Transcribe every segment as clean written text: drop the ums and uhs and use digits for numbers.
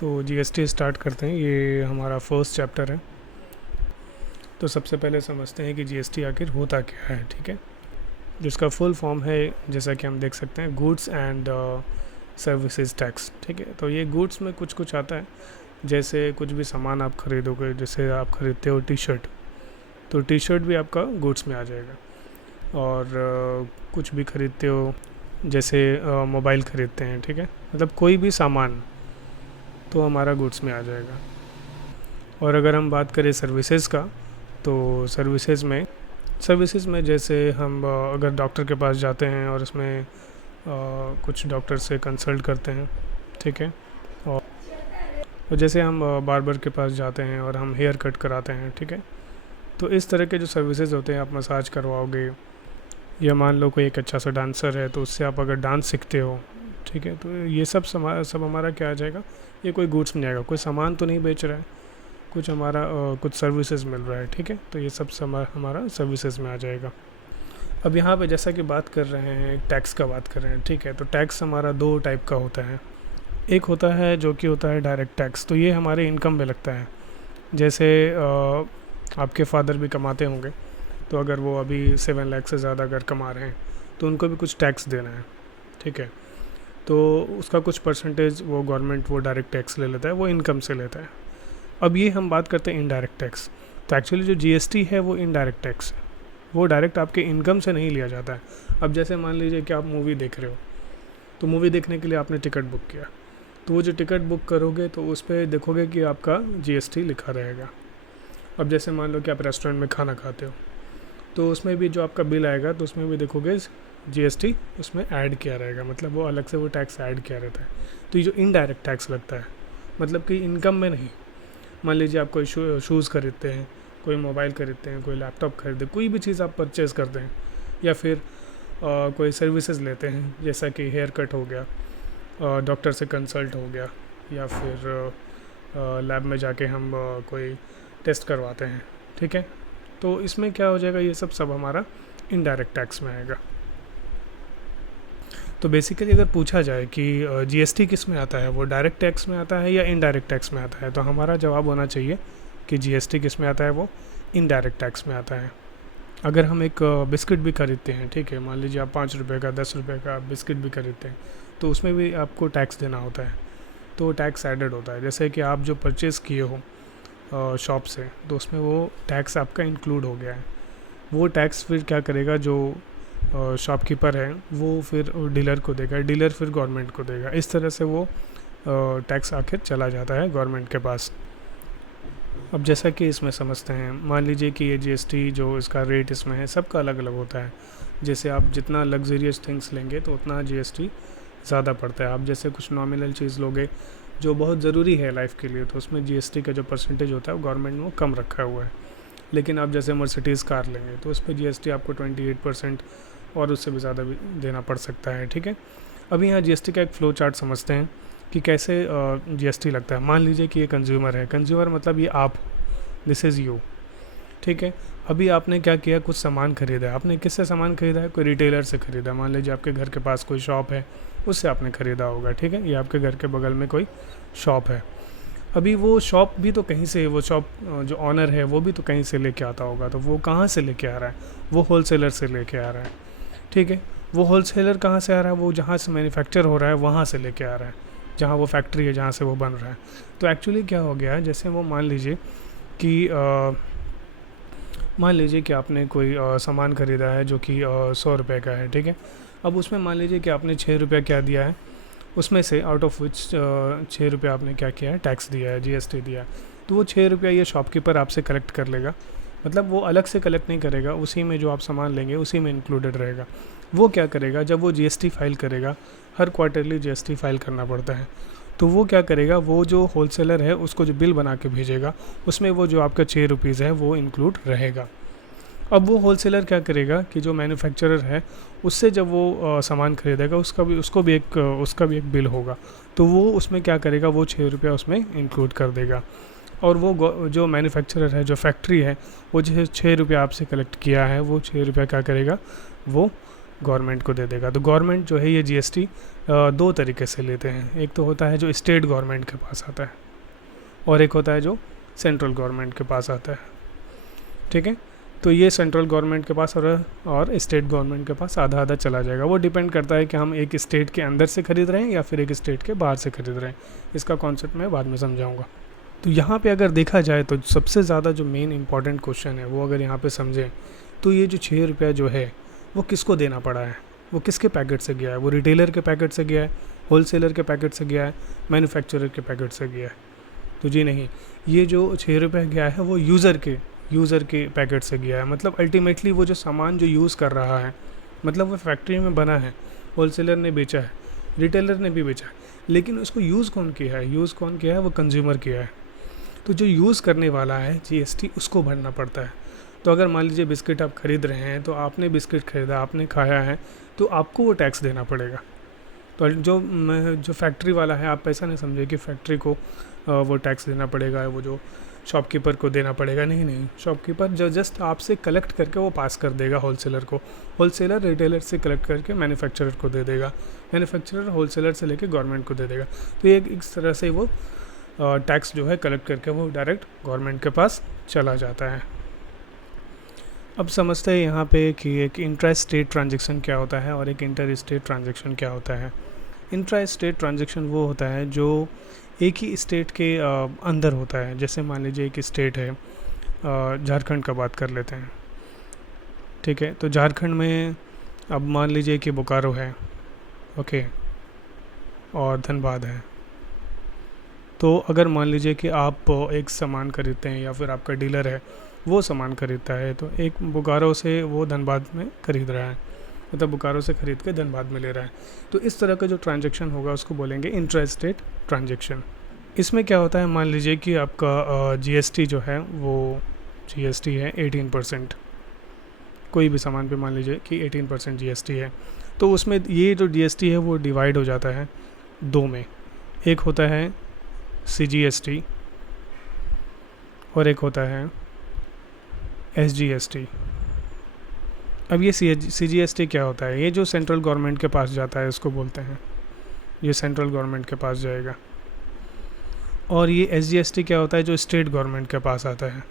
तो GST start करते हैं। ये हमारा फर्स्ट चैप्टर है। तो सबसे पहले समझते हैं कि जीएसटी आखिर होता क्या है। ठीक है, जिसका फुल फॉर्म है, जैसा कि हम देख सकते हैं, गुड्स एंड सर्विसेज टैक्स। ठीक है, तो ये गुड्स में कुछ कुछ आता है, जैसे कुछ भी सामान आप खरीदोगे, जैसे आप खरीदते हो टी शर्ट, तो टी शर्ट भी आपका गुड्स में आ जाएगा। और कुछ भी खरीदते हो, जैसे मोबाइल खरीदते हैं, ठीक है, मतलब कोई भी सामान तो हमारा गुड्स में आ जाएगा। और अगर हम बात करें सर्विसेज का, तो सर्विसेज में जैसे हम अगर डॉक्टर के पास जाते हैं और उसमें कुछ डॉक्टर से कंसल्ट करते हैं, ठीक है, और जैसे हम बार्बर के पास जाते हैं और हम हेयर कट कराते हैं, ठीक है, तो इस तरह के जो सर्विसेज होते हैं, आप मसाज करवाओगे, या मान लो कोई एक अच्छा सा डांसर है तो उससे आप अगर डांस सीखते हो, ठीक है, तो ये सब हमारा क्या आ जाएगा, ये कोई गुड्स नहीं आएगा। कोई सामान तो नहीं बेच रहा है, कुछ हमारा कुछ सर्विसेज मिल रहा है, ठीक है, तो ये सब हमारा सर्विसेज में आ जाएगा। अब यहाँ पे जैसा कि बात कर रहे हैं, टैक्स का बात कर रहे हैं, ठीक है, तो टैक्स हमारा दो टाइप का होता है। एक होता है जो कि होता है डायरेक्ट टैक्स, तो ये हमारे इनकम में लगता है। जैसे आपके फादर भी कमाते होंगे, तो अगर वो अभी 7 लाख से ज़्यादा अगर कमा रहे हैं तो उनको भी कुछ टैक्स देना है, ठीक है, तो उसका कुछ परसेंटेज वो गवर्नमेंट वो डायरेक्ट टैक्स ले लेता है, वो इनकम से लेता है। अब ये हम बात करते हैं इनडायरेक्ट टैक्स। तो एक्चुअली जो जीएसटी है वो इनडायरेक्ट टैक्स है, वो डायरेक्ट आपके इनकम से नहीं लिया जाता है। अब जैसे मान लीजिए कि आप मूवी देख रहे हो, तो मूवी देखने के लिए आपने टिकट बुक किया, तो वो जो टिकट बुक करोगे तो उस पर देखोगे कि आपका जीएसटी लिखा रहेगा। अब जैसे मान लो कि आप रेस्टोरेंट में खाना खाते हो, तो उसमें भी जो आपका बिल आएगा तो उसमें भी देखोगे जीएसटी उसमें ऐड किया रहेगा, मतलब वो अलग से वो टैक्स ऐड किया रहता है। तो ये जो इनडायरेक्ट टैक्स लगता है, मतलब कि इनकम में नहीं। मान लीजिए आप कोई शूज़ खरीदते हैं, कोई मोबाइल खरीदते हैं, कोई लैपटॉप खरीदते हैं, कोई भी चीज़ आप परचेज़ करते हैं, या फिर कोई सर्विसेज लेते हैं, जैसा कि हेयर कट हो गया, डॉक्टर से कंसल्ट हो गया, या फिर लैब में जाके हम कोई टेस्ट करवाते हैं, ठीक है, तो इसमें क्या हो जाएगा, ये सब हमारा इनडायरेक्ट टैक्स में आएगा। तो बेसिकली अगर पूछा जाए कि जीएसटी किस में आता है, वो डायरेक्ट टैक्स में आता है या इनडायरेक्ट टैक्स में आता है, तो हमारा जवाब होना चाहिए कि जीएसटी किस में आता है, वो इनडायरेक्ट टैक्स में आता है। अगर हम एक बिस्किट भी खरीदते हैं, ठीक है, मान लीजिए आप 5 रुपये का 10 रुपये का बिस्किट भी खरीदते हैं, तो उसमें भी आपको टैक्स देना होता है, तो टैक्स एडेड होता है। जैसे कि आप जो परचेज़ किए हो शॉप से, तो उसमें वो टैक्स आपका इंक्लूड हो गया है। वो टैक्स फिर क्या करेगा, जो शॉपकीपर है वो फिर डीलर को देगा, डीलर फिर गवर्नमेंट को देगा। इस तरह से वो टैक्स आखिर चला जाता है गवर्नमेंट के पास। अब जैसा कि इसमें समझते हैं, मान लीजिए कि ये जीएसटी जो इसका रेट इसमें है, सबका अलग अलग होता है। जैसे आप जितना लग्जरियस थिंग्स लेंगे तो उतना जीएसटी ज़्यादा पड़ता है। आप जैसे कुछ नॉमिनल चीज़ लोगे जो बहुत ज़रूरी है लाइफ के लिए, तो उसमें जीएसटी का जो परसेंटेज होता है वो गवर्नमेंट ने वो कम रखा हुआ है। लेकिन आप जैसे मर्सिडीज़ कार लेंगे तो उस पर जीएसटी आपको 28% और उससे भी ज़्यादा भी देना पड़ सकता है, ठीक है। अभी यहाँ जीएसटी का एक फ़्लो चार्ट समझते हैं कि कैसे जीएसटी लगता है। मान लीजिए कि ये कंज्यूमर है, कंज्यूमर मतलब ये आप, दिस इज़ यू, ठीक है। अभी आपने क्या किया, कुछ सामान खरीदा है। आपने किससे सामान खरीदा है, कोई रिटेलर से खरीदा। मान लीजिए आपके घर के पास कोई शॉप है, उससे आपने ख़रीदा होगा, ठीक है, या आपके घर के बगल में कोई शॉप है। अभी वो शॉप भी तो कहीं से, वो शॉप जो ऑनर है वो भी तो कहीं से लेके आता होगा, तो वो कहाँ से लेके आ रहा है, वो होलसेलर से लेके आ रहा है, ठीक है। वो होलसेलर कहाँ से आ रहा है, वो जहाँ से मैन्युफैक्चर हो रहा है वहाँ से लेके आ रहा है, जहाँ वो फैक्ट्री है जहाँ से वो बन रहा है। तो एक्चुअली क्या हो गया है, जैसे वो मान लीजिए कि आपने कोई सामान ख़रीदा है जो कि 100 रुपये का है, ठीक है। अब उसमें मान लीजिए कि आपने 6 रुपये क्या दिया है, उसमें से आउट ऑफ विच 6 रुपये आपने क्या किया है, टैक्स दिया है, जीएसटी दिया है। तो वो 6 रुपया ये शॉपकीपर आपसे कलेक्ट कर लेगा, मतलब वो अलग से कलेक्ट नहीं करेगा, उसी में जो आप सामान लेंगे उसी में इंक्लूडेड रहेगा। वो क्या करेगा, जब वो जीएसटी फाइल करेगा, हर क्वार्टरली जीएसटी फाइल करना पड़ता है, तो वो क्या करेगा, वो जो होलसेलर है उसको जो बिल बना के भेजेगा, उसमें वो जो आपका 6 रुपीज़ है वो इंक्लूड रहेगा। अब वो होलसेलर क्या करेगा कि जो मैन्युफैक्चरर है उससे जब वो सामान खरीदेगा, उसका भी एक बिल होगा, तो वो उसमें क्या करेगा, वो 6 रुपया उसमें इंक्लूड कर देगा। और वो जो मैन्युफैक्चरर है, जो फैक्ट्री है, वो जो 6 रुपया आपसे कलेक्ट किया है, वो 6 रुपया क्या करेगा, वो गवर्नमेंट को दे देगा। तो गवर्नमेंट जो है ये जीएसटी दो तरीके से लेते हैं, एक तो होता है जो स्टेट गवर्नमेंट के पास आता है और एक होता है जो सेंट्रल गवर्नमेंट के पास आता है, ठीक है। तो ये सेंट्रल गवर्नमेंट के पास और स्टेट गवर्नमेंट के पास आधा आधा चला जाएगा। वो डिपेंड करता है कि हम एक स्टेट के अंदर से खरीद रहे हैं या फिर एक स्टेट के बाहर से खरीद रहे हैं। इसका कॉन्सेप्ट मैं बाद में समझाऊंगा। तो यहाँ पे अगर देखा जाए तो सबसे ज़्यादा जो मेन इंपॉर्टेंट क्वेश्चन है वो अगर यहाँ पे समझें तो ये जो 6 रुपया जो है वो किसको देना पड़ा है, वो किसके पैकेट से गया है, वो रिटेलर के पैकेट से गया है, होलसेलर के पैकेट से गया है, मैन्युफैक्चरर के पैकेट से गया है। तो जी नहीं, ये जो 6 रुपये गया है वो यूज़र के पैकेट से गया है। मतलब अल्टीमेटली वो जो सामान जो यूज़ कर रहा है, मतलब वो फैक्ट्री में बना है, होलसेलर ने बेचा है, रिटेलर ने भी बेचा है, लेकिन उसको यूज़ कौन किया है, वो कंज्यूमर किया है। तो जो यूज़ करने वाला है जीएसटी उसको भरना पड़ता है। तो अगर मान लीजिए बिस्किट आप ख़रीद रहे हैं, तो आपने बिस्किट ख़रीदा, आपने खाया है, तो आपको वो टैक्स देना पड़ेगा। तो जो फैक्ट्री वाला है, आप पैसा नहीं समझे कि फैक्ट्री को वो टैक्स देना पड़ेगा, वो जो शॉपकीपर को देना पड़ेगा, नहीं, शॉपकीपर जो जस्ट आपसे कलेक्ट करके वो पास कर देगा होलसेलर को, होलसेलर रिटेलर से कलेक्ट करके मैन्युफैक्चरर को दे देगा, मैन्युफैक्चरर होलसेलर से लेके गवर्नमेंट को दे देगा। तो ये इस तरह से वो टैक्स जो है कलेक्ट करके वो डायरेक्ट गवर्नमेंट के पास चला जाता है। अब समझते हैं यहाँ पे कि एक इंट्रा स्टेट ट्रांजेक्शन क्या होता है और एक इंटर स्टेट ट्रांजेक्शन क्या होता है। इंट्रा स्टेट ट्रांजेक्शन वो होता है जो एक ही स्टेट के अंदर होता है। जैसे मान लीजिए एक स्टेट है, झारखंड का बात कर लेते हैं, ठीक है। तो झारखंड में अब मान लीजिए कि बोकारो है, ओके, और धनबाद है। तो अगर मान लीजिए कि आप एक सामान खरीदते हैं या फिर आपका डीलर है वो सामान खरीदता है, तो एक बोकारो से वो धनबाद में खरीद रहा है, मतलब बोकारो से खरीद के धनबाद में ले रहा है। तो इस तरह का जो ट्रांजैक्शन होगा उसको बोलेंगे इंट्रा स्टेट ट्रांजैक्शन। इसमें क्या होता है, मान लीजिए कि आपका जीएसटी जो है वो जीएसटी है 18%, कोई भी सामान पे मान लीजिए कि 18% जीएसटी है। तो उसमें ये जो जीएसटी है वो डिवाइड हो जाता है दो में, एक होता है सीजीएसटी और एक होता है एसजीएसटी। अब ये सीजीएसटी क्या होता है, ये जो सेंट्रल गवर्नमेंट के पास जाता है उसको बोलते हैं, ये सेंट्रल गवर्नमेंट के पास जाएगा। और ये एसजीएसटी क्या होता है, जो स्टेट गवर्नमेंट के पास आता है,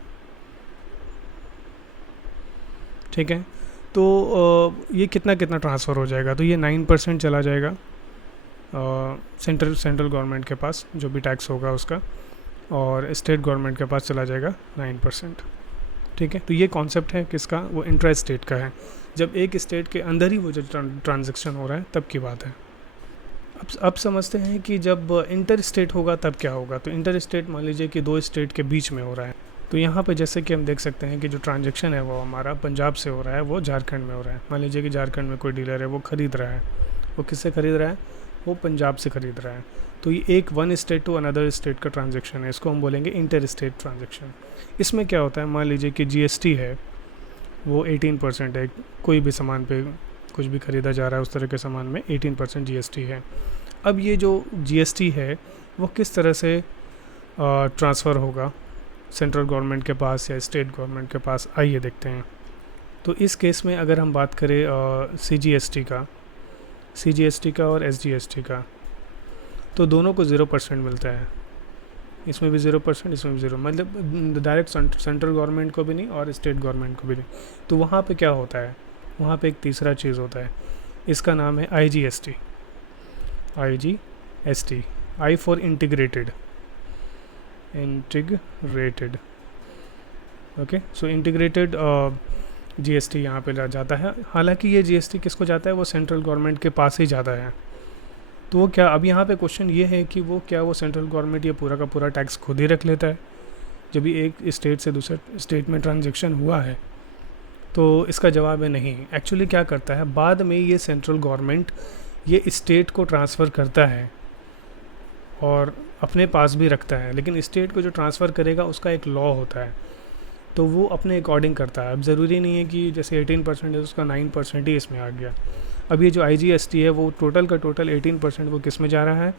ठीक है। तो ये कितना ट्रांसफ़र हो जाएगा, तो ये 9% चला जाएगा सेंट्रल गवर्नमेंट के पास, जो भी टैक्स होगा उसका, और स्टेट गवर्नमेंट के पास चला जाएगा 9%, ठीक है। तो ये कॉन्सेप्ट है किसका, वो इंट्रा स्टेट का है। जब एक स्टेट के अंदर ही वो जो ट्रांजैक्शन हो रहा है तब की बात है। अब समझते हैं कि जब इंटर स्टेट होगा तब क्या होगा। तो इंटर स्टेट मान लीजिए कि दो स्टेट के बीच में हो रहा है। तो यहाँ पे जैसे कि हम देख सकते हैं कि जो ट्रांजैक्शन है वो हमारा पंजाब से हो रहा है, वो झारखंड में हो रहा है। मान लीजिए कि झारखंड में कोई डीलर है, वो ख़रीद रहा है, वो किससे ख़रीद रहा है, वो पंजाब से ख़रीद रहा है। तो ये एक one state to another state का ट्रांजैक्शन है, इसको हम बोलेंगे इंटर स्टेट ट्रांजैक्शन। इसमें क्या होता है, मान लीजिए कि जीएसटी है वो 18% है, कोई भी सामान पे कुछ भी ख़रीदा जा रहा है उस तरह के सामान में 18% जीएसटी है। अब ये जो जीएसटी है वो किस तरह से ट्रांसफ़र होगा सेंट्रल गवर्नमेंट के पास या स्टेट गवर्नमेंट के पास, आइए देखते हैं। तो इस केस में अगर हम बात करें सीजीएसटी का और एसजीएसटी का, तो दोनों को 0% मिलता है। इसमें भी 0%, इसमें भी 0, मतलब डायरेक्ट सेंट्रल गवर्नमेंट को भी नहीं और स्टेट गवर्नमेंट को भी नहीं। तो वहाँ पे क्या होता है, वहाँ पे एक तीसरा चीज़ होता है, इसका नाम है IGST. I for integrated, okay. So integrated GST यहाँ पे जाता है। हालांकि ये जीएसटी किसको जाता है, वो सेंट्रल गवर्नमेंट के पास ही जाता है। तो वो क्या, अब यहाँ पे क्वेश्चन ये है कि वो सेंट्रल गवर्नमेंट ये पूरा का पूरा टैक्स खुद ही रख लेता है जब भी एक स्टेट से दूसरे स्टेट में ट्रांजैक्शन हुआ है। तो इसका जवाब है नहीं। एक्चुअली क्या करता है, बाद में ये सेंट्रल गवर्नमेंट ये स्टेट को ट्रांसफ़र करता है और अपने पास भी रखता है, लेकिन स्टेट को जो ट्रांसफ़र करेगा उसका एक लॉ होता है, तो वो अपने अकॉर्डिंग करता है। अब ज़रूरी नहीं है कि जैसे 18% है उसका 9% ही इसमें आ गया। अब ये जो आईजीएसटी है वो टोटल का टोटल 18% वो किस में जा रहा है,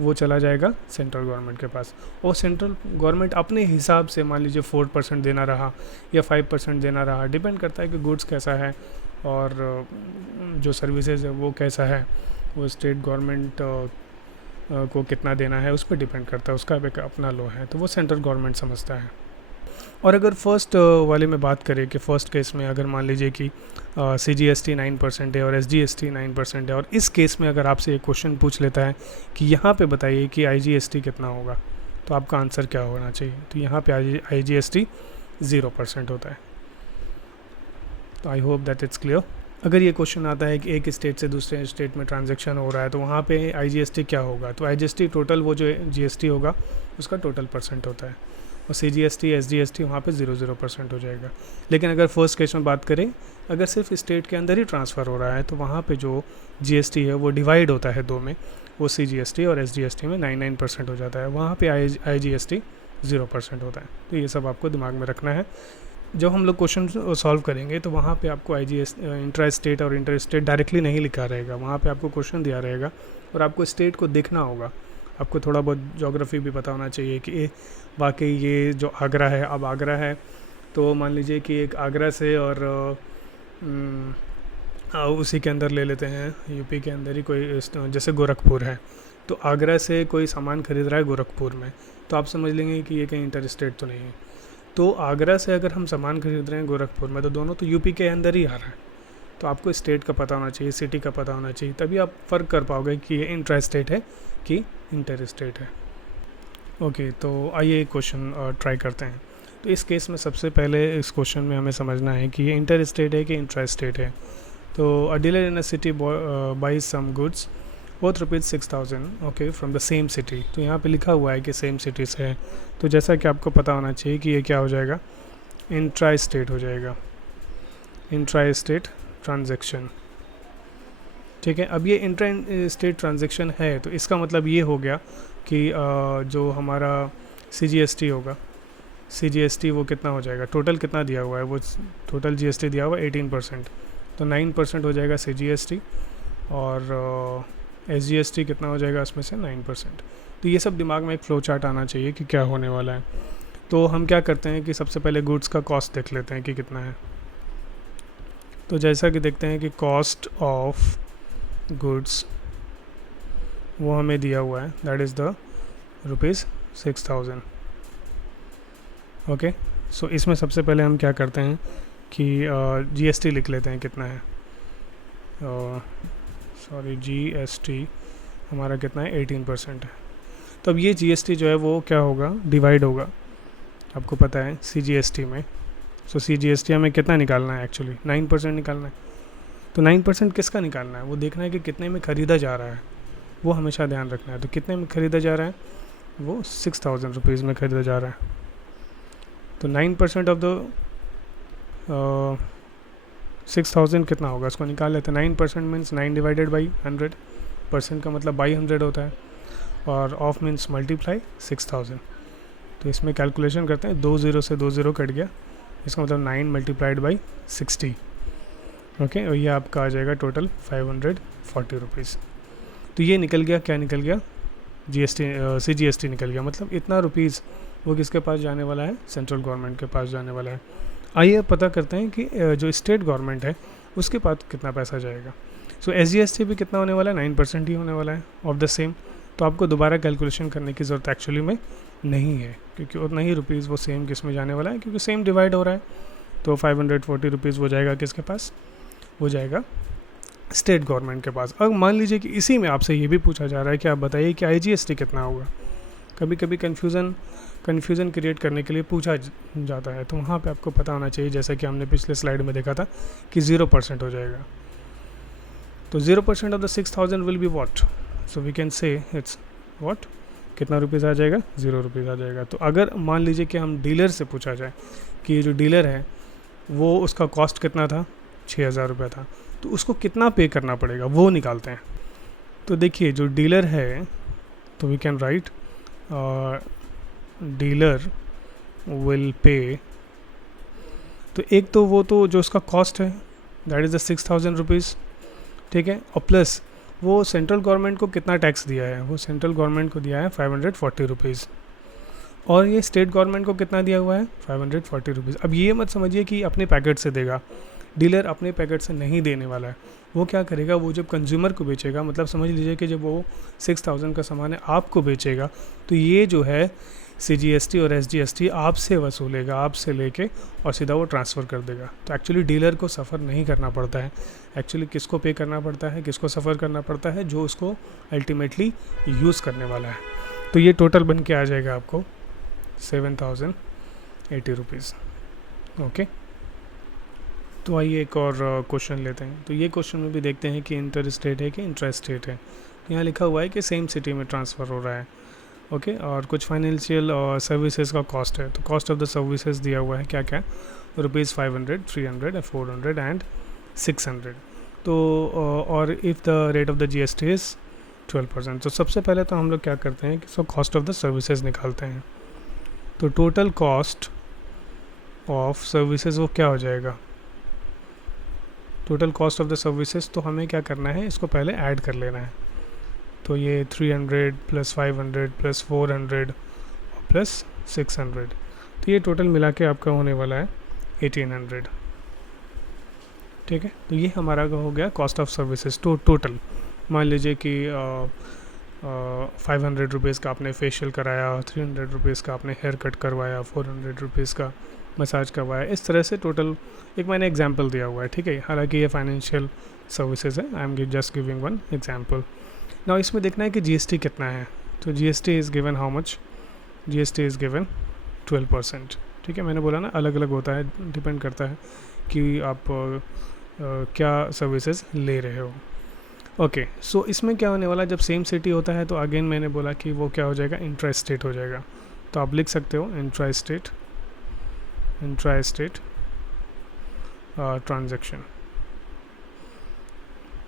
वो चला जाएगा सेंट्रल गवर्नमेंट के पास। और सेंट्रल गवर्नमेंट अपने हिसाब से मान लीजिए 4% देना रहा या 5% देना रहा, डिपेंड करता है कि गुड्स कैसा है और जो सर्विसेज है वो कैसा है, वो स्टेट गवर्नमेंट को कितना देना है उस पर डिपेंड करता है, उसका एक अपना लॉ है, तो वो सेंट्रल गवर्नमेंट समझता है। और अगर फर्स्ट वाले में बात करें कि फ़र्स्ट केस में अगर मान लीजिए कि CGST 9% है और SGST 9% है, और इस केस में अगर आपसे एक क्वेश्चन पूछ लेता है कि यहाँ पे बताइए कि IGST कितना होगा, तो आपका आंसर क्या होना चाहिए, तो यहाँ पे IGST 0% होता है। तो I hope that it's clear. अगर ये क्वेश्चन आता है कि एक स्टेट से दूसरे स्टेट में ट्रांजैक्शन हो रहा है तो वहाँ पे IGST क्या होगा, तो IGST टोटल वो जो GST होगा उसका टोटल परसेंट होता है, और CGST SGST वहाँ पे 0% हो जाएगा। लेकिन अगर फर्स्ट केस में बात करें, अगर सिर्फ स्टेट के अंदर ही ट्रांसफ़र हो रहा है तो वहाँ पे जो GST है वो डिवाइड होता है 2 में, वो CGST और SGST में 99% हो जाता है, वहाँ पे IGST 0% होता है। तो ये सब आपको दिमाग में रखना है। जब हम लोग क्वेश्चन सॉल्व करेंगे तो वहाँ पे आपको इंट्रा स्टेट और इंटर स्टेट डायरेक्टली नहीं लिखा रहेगा, वहाँ पे आपको क्वेश्चन दिया रहेगा और आपको स्टेट को देखना होगा। आपको थोड़ा बहुत ज्योग्राफी भी पता होना चाहिए कि वाकई ये जो आगरा है, अब आगरा है तो मान लीजिए कि एक आगरा से और उसी के अंदर ले लेते हैं यूपी के अंदर ही कोई, जैसे गोरखपुर है, तो आगरा से कोई सामान खरीद रहा है गोरखपुर में, तो आप समझ लेंगे कि ये कहीं इंटर स्टेट तो नहीं है। तो आगरा से अगर हम सामान खरीद रहे हैं गोरखपुर में तो दोनों तो यूपी के अंदर ही आ रहा है, तो आपको स्टेट का पता होना चाहिए, सिटी का पता होना चाहिए, तभी आप फ़र्क कर पाओगे कि ये इंट्रा स्टेट है कि इंटर स्टेट है। ओके, तो आइए क्वेश्चन ट्राई करते हैं। तो इस केस में सबसे पहले इस क्वेश्चन में हमें समझना है कि ये इंटर स्टेट है कि इंट्रा स्टेट है। तो a dealer in a city buys some goods worth ₹6,000 okay from the same city, तो यहाँ पे लिखा हुआ है कि सेम सिटी से है, तो जैसा कि आपको पता होना चाहिए कि ये क्या हो जाएगा, इंट्रा स्टेट हो जाएगा, इंट्रा स्टेट ट्रांजैक्शन। ठीक है, अब ये इंट्रा स्टेट ट्रांजैक्शन है तो इसका मतलब ये हो गया कि जो हमारा CGST होगा, CGST वो कितना हो जाएगा, टोटल कितना दिया हुआ है, वो टोटल GST दिया हुआ है 18%, तो 9% हो जाएगा CGST और SGST कितना हो जाएगा उसमें से 9%। तो ये सब दिमाग में एक फ़्लो चार्ट आना चाहिए कि क्या होने वाला है। तो हम क्या करते हैं कि सबसे पहले गुड्स का कॉस्ट देख लेते हैं कि कितना है। तो जैसा कि देखते हैं कि कॉस्ट ऑफ गुड्स वो हमें दिया हुआ है, दैट इज़ द ₹6,000। ओके, सो इसमें सबसे पहले हम क्या करते हैं कि GST लिख लेते हैं कितना है, सॉरी GST हमारा कितना है 18% है। तो अब ये GST जो है वो क्या होगा, डिवाइड होगा, आपको पता है CGST में। सो CGST हमें कितना निकालना है, एक्चुअली 9% निकालना है। तो 9% किसका निकालना है, वो देखना है कि कितने में ख़रीदा जा रहा है, वो हमेशा ध्यान रखना है। तो कितने में ख़रीदा जा रहा है, वो ₹6,000 में ख़रीदा जा रहा है। तो 9% ऑफ द 6,000 कितना होगा, उसको निकाल लेते हैं। 9% मीन्स 9 डिवाइडेड बाई 100, परसेंट का मतलब बाई 100 होता है, और ऑफ मीन्स मल्टीप्लाई 6,000। तो इसमें कैलकुलेशन करते हैं, 2 0 से 2 0 कट गया, इसका मतलब 9 मल्टीप्लाइड बाई 60। ओके, और ये आपका आ जाएगा टोटल ₹540। तो ये निकल गया, क्या निकल गया, CGST निकल गया। मतलब इतना रुपीज़ वो किसके पास जाने वाला है, सेंट्रल गवर्नमेंट के पास जाने वाला है। आइए पता करते हैं कि जो स्टेट गवर्नमेंट है उसके पास कितना पैसा जाएगा। सो SGST भी कितना होने वाला है, 9% ही होने वाला है ऑफ द सेम। तो आपको दोबारा कैलकुलेशन करने की ज़रूरत एक्चुअली में नहीं है, क्योंकि उतना ही रुपीज़ वो सेम किस में जाने वाला है, क्योंकि सेम डिवाइड हो रहा है। तो ₹540 वो जाएगा किसके पास, वो जाएगा स्टेट गवर्नमेंट के पास। अब मान लीजिए कि इसी में आपसे ये भी पूछा जा रहा है कि आप बताइए कि IGST कितना होगा। कभी कभी कन्फ्यूज़न क्रिएट करने के लिए पूछा जाता है, तो वहाँ पे आपको पता होना चाहिए, जैसा कि हमने पिछले स्लाइड में देखा था कि 0% हो जाएगा। तो 0% of the 6,000 will be what, so we can say it's what, कितना रुपीज़ आ जाएगा, ₹0 आ जाएगा। तो अगर मान लीजिए कि हम डीलर से पूछा जाए कि जो डीलर है वो उसका कॉस्ट कितना था, ₹6,000 था, तो उसको कितना पे करना पड़ेगा वो निकालते हैं। तो देखिए जो डीलर है, तो we can write dealer will pay, तो एक तो वो तो जो उसका कॉस्ट है दैट इज़ द ₹6,000, ठीक है, और प्लस वो सेंट्रल गवर्नमेंट को कितना टैक्स दिया है, वो सेंट्रल गवर्नमेंट को दिया है ₹540, और ये स्टेट गवर्नमेंट को कितना दिया हुआ है, ₹540। अब ये मत समझिए कि अपने पैकेट से देगा, डीलर अपने पैकेट से नहीं देने वाला है। वो क्या करेगा, वो जब कंज्यूमर को बेचेगा, मतलब समझ लीजिए कि जब वो 6000 का सामान है आपको बेचेगा, तो ये जो है CGST और SGST आपसे वसूलेगा, आपसे लेके और सीधा वो ट्रांसफ़र कर देगा। तो एक्चुअली डीलर को सफ़र नहीं करना पड़ता है। एक्चुअली किसको पे करना पड़ता है, किसको सफ़र करना पड़ता है, जो उसको अल्टीमेटली यूज़ करने वाला है। तो ये टोटल बन के आ जाएगा आपको 7080 रुपीज़। ओके, तो आइए एक और क्वेश्चन लेते हैं। तो ये क्वेश्चन में भी देखते हैं कि इंटर स्टेट है कि इंट्रा स्टेट है। यहाँ लिखा हुआ है कि सेम सिटी में ट्रांसफ़र हो रहा है। ओके, और कुछ फाइनेंशियल सर्विसेज का कॉस्ट है। तो कॉस्ट ऑफ द सर्विसेज दिया हुआ है क्या क्या, ₹500, 300, 400 एंड 600। तो और if the rate of the GST is 12%। तो सबसे पहले तो हम लोग क्या करते हैं कि so cost of the services निकालते हैं। तो टोटल कॉस्ट ऑफ सर्विसेज वो क्या हो जाएगा, total cost of the services, तो हमें क्या करना है, इसको पहले ऐड कर लेना है। तो ये 300 + 500 + 400 + 600, तो ये टोटल मिला के आपका होने वाला है 1800। ठीक है, तो ये हमारा हो गया कॉस्ट ऑफ सर्विसेज टोटल। मान लीजिए कि 500 रुपीज़ का आपने फेशियल कराया, 300 रुपीज़ का आपने हेयर कट करवाया, 400 रुपीज़ का मसाज करवाया, इस तरह से टोटल एक मैंने एग्जांपल दिया हुआ है। ठीक है, हालांकि ये फाइनेंशियल सर्विसेज है, I am just giving one example. Now इसमें देखना है कि GST कितना है। तो GST is given how much, GST is given 12%। ठीक है, मैंने बोला ना अलग अलग होता है, डिपेंड करता है कि आप क्या सर्विसेज ले रहे हो। ओके, सो इसमें क्या होने वाला, जब सेम सिटी होता है तो अगेन मैंने बोला कि वो क्या हो जाएगा, इंट्रा स्टेट हो जाएगा। तो आप लिख सकते हो इंट्रा स्टेट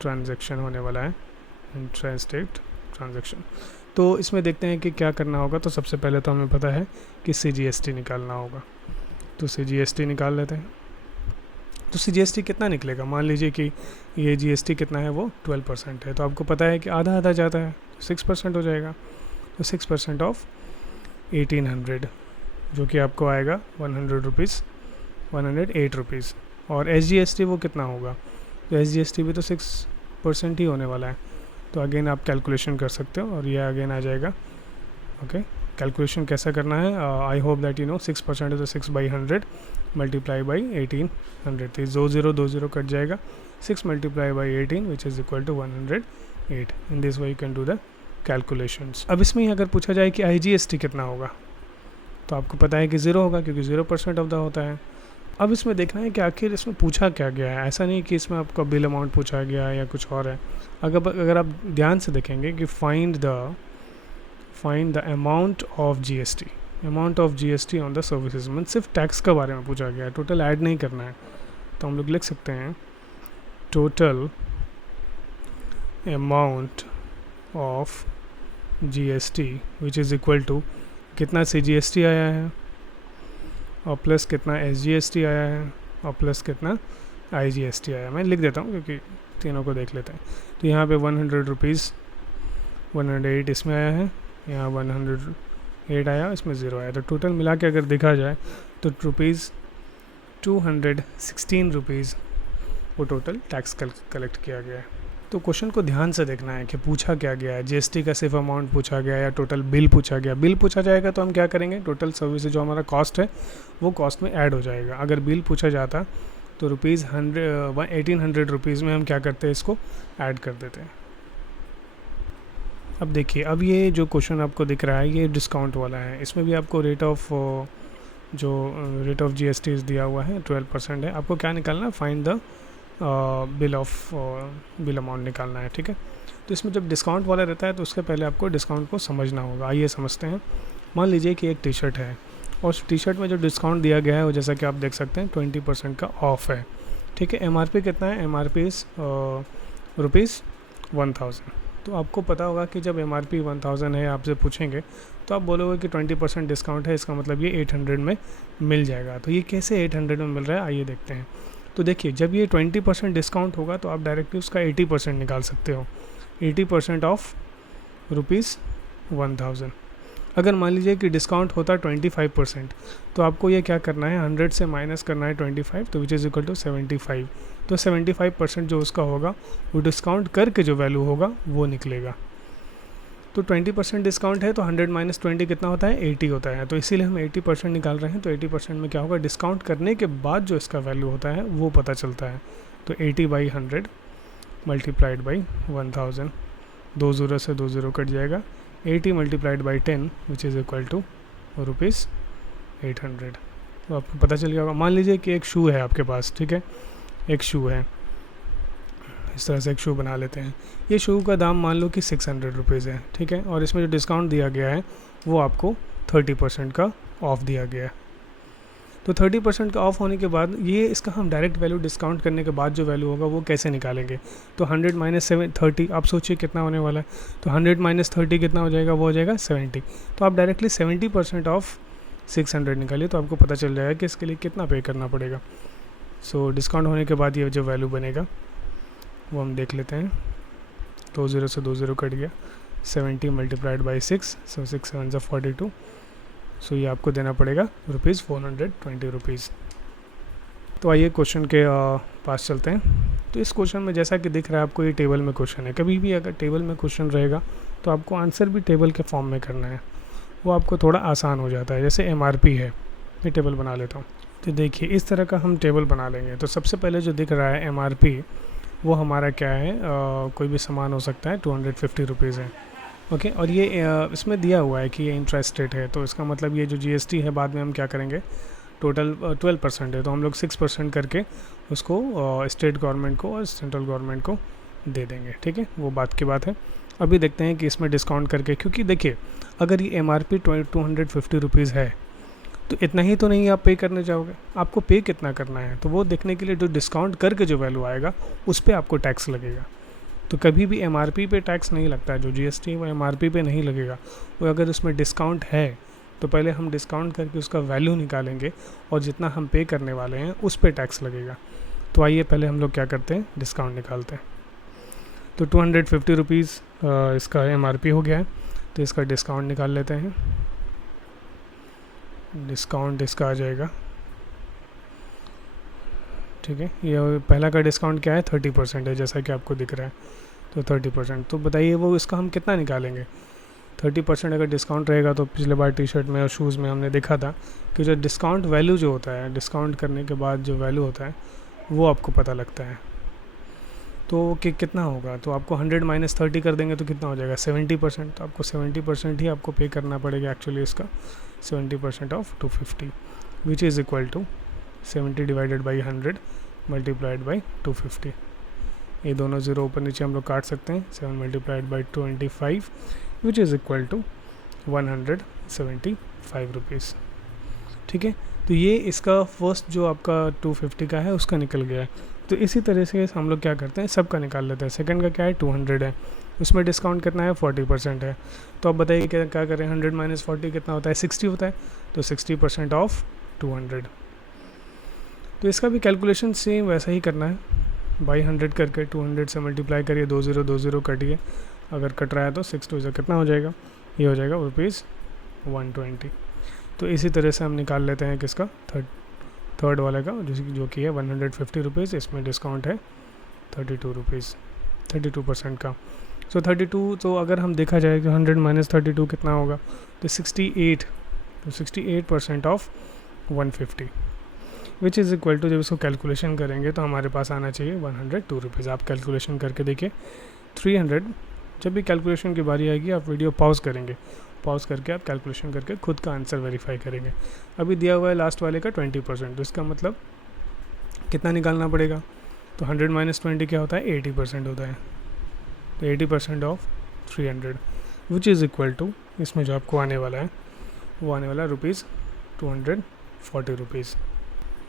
ट्रांजैक्शन होने वाला है, इंट्रा स्टेट ट्रांजैक्शन। तो इसमें देखते हैं कि क्या करना होगा। तो सबसे पहले तो हमें पता है कि CGST निकालना होगा। तो CGST निकाल लेते हैं। तो CGST कितना निकलेगा, मान लीजिए कि ये GST कितना है, वो 12% है। तो आपको पता है कि आधा आधा जाता है, 6% हो जाएगा। तो 6% ऑफ 1800 जो कि आपको आएगा 100 रुपीज़, 108 रुपीज़। और SGST वो कितना होगा, तो SGST भी तो 6% ही होने वाला है। तो अगेन आप कैलकुलेशन कर सकते हो और ये अगेन आ जाएगा। ओके, कैलकुलेशन कैसा करना है, I hope that you know 6% तो 6/100 मल्टीप्लाई बाई 1800। तो 2 0 कट जाएगा, 6 multiply by 18 which is equal to 108। In this way you can do the calculations. अब इसमें ही अगर पूछा जाए कि IGST कितना होगा, तो आपको पता है कि 0 होगा क्योंकि 0% ऑफ द होता है। अब इसमें देखना है कि आखिर इसमें पूछा क्या गया है। ऐसा नहीं कि इसमें आपका बिल अमाउंट पूछा गया है या कुछ और है। अगर आप ध्यान से देखेंगे कि find the amount of GST on the services, मतलब सिर्फ टैक्स के बारे में पूछा गया है, टोटल ऐड नहीं करना है। तो हम लोग लिख सकते हैं total amount of GST which is equal to कितना CGST आया है और प्लस कितना SGST आया है और प्लस कितना IGST आया है। मैं लिख देता हूँ क्योंकि तीनों को देख लेते हैं। तो यहाँ पे 100 रुपीज़ 108 इसमें आया है, यहाँ 108 आया, इसमें 0 आया। तो टोटल मिला के अगर देखा जाए तो ₹216 रुपीज़ वो टोटल टैक्स कलेक्ट किया गया है। तो क्वेश्चन को ध्यान से देखना है कि पूछा क्या गया है, GST का सिर्फ अमाउंट पूछा गया या टोटल बिल पूछा गया। बिल पूछा जाएगा तो हम क्या करेंगे, टोटल सर्विस जो हमारा कॉस्ट है वो कॉस्ट में ऐड हो जाएगा। अगर बिल पूछा जाता तो ₹1800 रुपीज़ में हम क्या करते हैं, इसको ऐड कर देते हैं। अब देखिए, अब ये जो क्वेश्चन आपको दिख रहा है ये डिस्काउंट वाला है। इसमें भी आपको रेट ऑफ GST दिया हुआ है 12% है। आपको क्या निकालना है, फाइंड द बिल अमाउंट निकालना है। ठीक है, तो इसमें जब डिस्काउंट वाला रहता है तो उसके पहले आपको डिस्काउंट को समझना होगा। आइए समझते हैं। मान लीजिए कि एक टी शर्ट है और उस टी शर्ट में जो डिस्काउंट दिया गया है वो जैसा कि आप देख सकते हैं 20% का ऑफ है। ठीक है, MRP कितना है, MRP इज़ ₹1000। तो आपको पता होगा कि जब MRP 1000 है, आपसे पूछेंगे तो आप बोलोगे कि 20% डिस्काउंट है, इसका मतलब ये 800 में मिल जाएगा। तो ये कैसे 800 में मिल रहा है, आइए देखते हैं। तो देखिए, जब ये 20% डिस्काउंट होगा तो आप डायरेक्टली उसका 80% निकाल सकते हो। 80% ऑफ ₹1000। अगर मान लीजिए कि डिस्काउंट होता 25%, तो आपको ये क्या करना है, 100 से माइनस करना है 25, तो विच इज़ इक्वल टू 75। तो 75% जो उसका होगा वो डिस्काउंट करके जो वैल्यू होगा वो निकलेगा। तो 20% डिस्काउंट है तो 100 माइनस 20 कितना होता है, 80 होता है। तो इसीलिए हम 80% निकाल रहे हैं। तो 80% में क्या होगा, डिस्काउंट करने के बाद जो इसका वैल्यू होता है वो पता चलता है। तो 80/100 मल्टीप्लाइड बाई 1000, 2 ज़ीरो से 2 ज़ीरो कट जाएगा। 80 multiplied by 10 which is equal to ₹800। तो आपको पता चल गया होगा। मान लीजिए कि एक शू है आपके पास, ठीक है, एक शू है, इस तरह से एक शू बना लेते हैं। ये शू का दाम मान लो कि 600 रुपीज़ है, ठीक है, और इसमें जो डिस्काउंट दिया गया है वो आपको 30% का ऑफ़ दिया गया है। तो 30% का ऑफ होने के बाद ये इसका हम डायरेक्ट वैल्यू डिस्काउंट करने के बाद जो वैल्यू होगा वो कैसे निकालेंगे। तो 100 माइनस 30, आप सोचिए कितना होने वाला है। तो 100 माइनस 30 कितना हो जाएगा, वो हो जाएगा 70। तो आप डायरेक्टली 70% ऑफ 600 निकालिए तो आपको पता चल जाएगा कि इसके लिए कितना पे करना पड़ेगा। सो डिस्काउंट होने के बाद ये जो वैल्यू बनेगा वो हम देख लेते हैं। 2 ज़ीरो से 2 ज़ीरो कट गया। 70 मल्टीप्लाइड बाई 6, सो 6 7 से 42। सो ये आपको देना पड़ेगा ₹420। तो आइए क्वेश्चन के पास चलते हैं। तो इस क्वेश्चन में जैसा कि दिख रहा है आपको, ये टेबल में क्वेश्चन है। कभी भी अगर टेबल में क्वेश्चन रहेगा तो आपको आंसर भी टेबल के फॉर्म में करना है, वो आपको थोड़ा आसान हो जाता है। जैसे MRP है, मैं टेबल बना लेता हूँ। तो देखिए इस तरह का हम टेबल बना लेंगे। तो सबसे पहले जो दिख रहा है MRP, वो हमारा क्या है, कोई भी सामान हो सकता है, 250 रुपीज़ है, ओके। और ये इसमें दिया हुआ है कि ये इंटरेस्ट रेट है। तो इसका मतलब ये जो GST है बाद में हम क्या करेंगे, टोटल 12% है तो हम लोग 6% करके उसको स्टेट गवर्नमेंट को और सेंट्रल गवर्नमेंट को दे देंगे, ठीक है, वो बात की बात है। अभी देखते हैं कि इसमें डिस्काउंट करके, क्योंकि देखिए अगर ये MRP 250 रुपीज़ है तो इतना ही तो नहीं आप पे करने जाओगे, आपको पे कितना करना है। तो वो देखने के लिए जो डिस्काउंट करके जो वैल्यू आएगा उस पर आपको टैक्स लगेगा। तो कभी भी MRP पे टैक्स नहीं लगता है, जो GST वो MRP पे नहीं लगेगा। वो अगर उसमें डिस्काउंट है तो पहले हम डिस्काउंट करके उसका वैल्यू निकालेंगे और जितना हम पे करने वाले हैं उस पर टैक्स लगेगा। तो आइए पहले हम लोग क्या करते हैं, डिस्काउंट निकालते हैं। तो 250 रुपीज़ इसका MRP हो गया है, तो इसका डिस्काउंट निकाल लेते हैं। डिस्काउंट इसका आ जाएगा, ठीक है। ये पहला का डिस्काउंट क्या है, 30% है, जैसा कि आपको दिख रहा है। तो 30%, तो बताइए वो इसका हम कितना निकालेंगे। 30% अगर डिस्काउंट रहेगा तो पिछले बार टी-शर्ट में और शूज़ में हमने देखा था कि जो डिस्काउंट वैल्यू जो होता है, डिस्काउंट करने के बाद जो वैल्यू होता है वो आपको पता लगता है। तो कि कितना होगा, तो आपको 100 माइनस 30 कर देंगे तो कितना हो जाएगा, 70%। तो आपको 70% ही आपको पे करना पड़ेगा एक्चुअली इसका। 70% of 250 which is equal to 70 divided by 100 multiplied by 250। ये दोनों ज़ीरो ऊपर नीचे हम लोग काट सकते हैं। 7 multiplied by 25 which is equal to 175 rupees, ठीक है। तो ये इसका फर्स्ट जो आपका 250 का है उसका निकल गया है। तो इसी तरह से हम लोग क्या करते हैं, सबका निकाल लेते हैं। सेकंड का क्या है, 200 है, उसमें डिस्काउंट कितना है, 40% है। तो अब बताइए क्या करें, 100 माइनस 40 कितना होता है, 60 होता है। तो 60% ऑफ 200। तो इसका भी कैलकुलेशन सेम वैसा ही करना है, बाई 100 करके 200 से मल्टीप्लाई करिए। 2 ज़ीरो कटिए, अगर कट रहा है तो 6 2 से कितना हो जाएगा, ये हो जाएगा ₹120। तो इसी तरह से हम निकाल लेते हैं किसका, थर्ड वाले का, जो कि है 150 रुपीज़। इसमें डिस्काउंट है 32 रुपीज़, 32% का। सो 32, तो अगर हम देखा जाए कि 100 माइनस 32 कितना होगा, तो 68। तो 68% of 150 which is equal to, जब इसको कैलकुलेशन करेंगे तो हमारे पास आना चाहिए 102 रुपीज़। आप कैलकुलेशन करके देखिए 300। जब भी कैलकुलेशन की बारी आएगी आप वीडियो पॉज करेंगे, पॉज करके आप कैलकुलेशन करके खुद का आंसर वेरीफाई करेंगे। अभी दिया हुआ है लास्ट वाले का 20%, तो इसका मतलब कितना निकालना पड़ेगा। तो 100 माइनस 20 क्या होता है, 80% होता है। तो 80% of 300 which is equal to, इसमें जो आपको आने वाला है वो आने वाला ₹240 रुपीज़।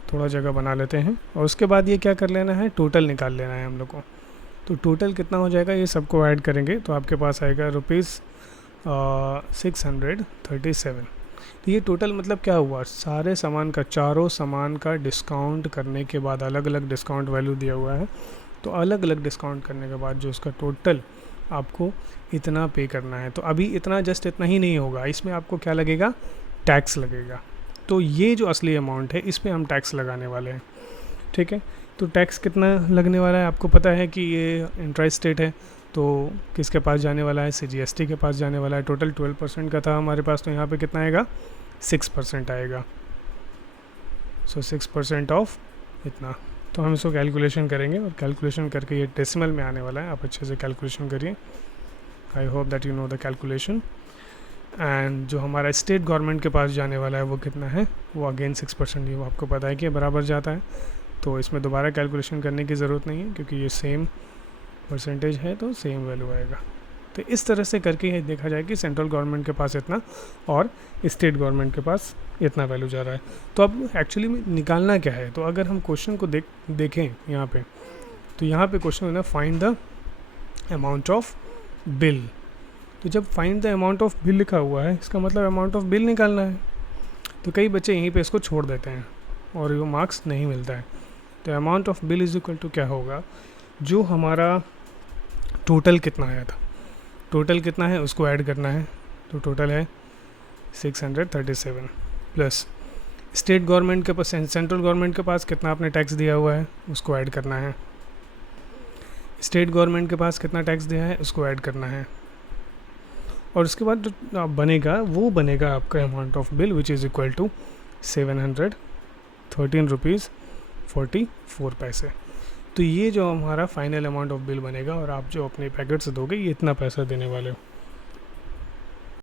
थोड़ा जगह बना लेते हैं और उसके बाद ये क्या कर लेना है, टोटल निकाल लेना है हम लोग को। तो टोटल कितना हो जाएगा, ये सबको ऐड करेंगे तो आपके पास आएगा ₹637। तो ये टोटल मतलब क्या हुआ, सारे सामान का, चारों सामान का डिस्काउंट करने के बाद अलग अलग डिस्काउंट वैल्यू दिया हुआ है। तो अलग अलग डिस्काउंट करने के बाद जो उसका टोटल आपको इतना पे करना है। तो अभी इतना जस्ट इतना ही नहीं होगा, इसमें आपको क्या लगेगा, टैक्स लगेगा। तो ये जो असली अमाउंट है इस पे हम टैक्स लगाने वाले हैं, ठीक है। तो टैक्स कितना लगने वाला है, आपको पता है कि ये इंट्रा स्टेट है, तो किसके पास जाने वाला है, CGST के पास जाने वाला है। टोटल 12% का था हमारे पास, तो यहाँ पे कितना आएगा, 6% आएगा। सो 6% ऑफ इतना। तो हम इसको कैलकुलेशन करेंगे और कैलकुलेशन करके ये डेसिमल में आने वाला है। आप अच्छे से कैलकुलेशन करिए, I hope that you know the calculation. And जो हमारा स्टेट गवर्नमेंट के पास जाने वाला है वो कितना है, वो अगेन 6% ही, वो आपको पता है कि बराबर जाता है, तो इसमें दोबारा कैलकुलेशन करने की ज़रूरत नहीं है क्योंकि ये सेम परसेंटेज है, तो सेम वैल्यू आएगा। तो इस तरह से करके ये देखा जाए कि सेंट्रल गवर्नमेंट के पास इतना और स्टेट गवर्नमेंट के पास इतना वैल्यू जा रहा है। तो अब एक्चुअली में निकालना क्या है, तो अगर हम क्वेश्चन को देखें यहाँ पे, तो यहाँ पे क्वेश्चन है ना, find the amount of bill. तो जब find the amount of bill लिखा हुआ है, इसका मतलब अमाउंट ऑफ बिल निकालना है। तो कई बच्चे यहीं पे इसको छोड़ देते हैं और वो मार्क्स नहीं मिलता है। तो amount of bill is equal to क्या होगा, जो हमारा टोटल कितना आया था, टोटल कितना है उसको ऐड करना है। तो टोटल है 637 प्लस स्टेट गवर्नमेंट के पास, सेंट्रल गवर्नमेंट के पास कितना आपने टैक्स दिया हुआ है उसको ऐड करना है। स्टेट गवर्नमेंट के पास कितना टैक्स दिया है उसको ऐड करना है। और उसके बाद जो बनेगा वो बनेगा आपका amount of bill which is equal to 713 rupees 44 पैसे। तो ये जो हमारा फाइनल अमाउंट ऑफ बिल बनेगा और आप जो अपने पैकेट से दोगे ये इतना पैसा देने वाले हो।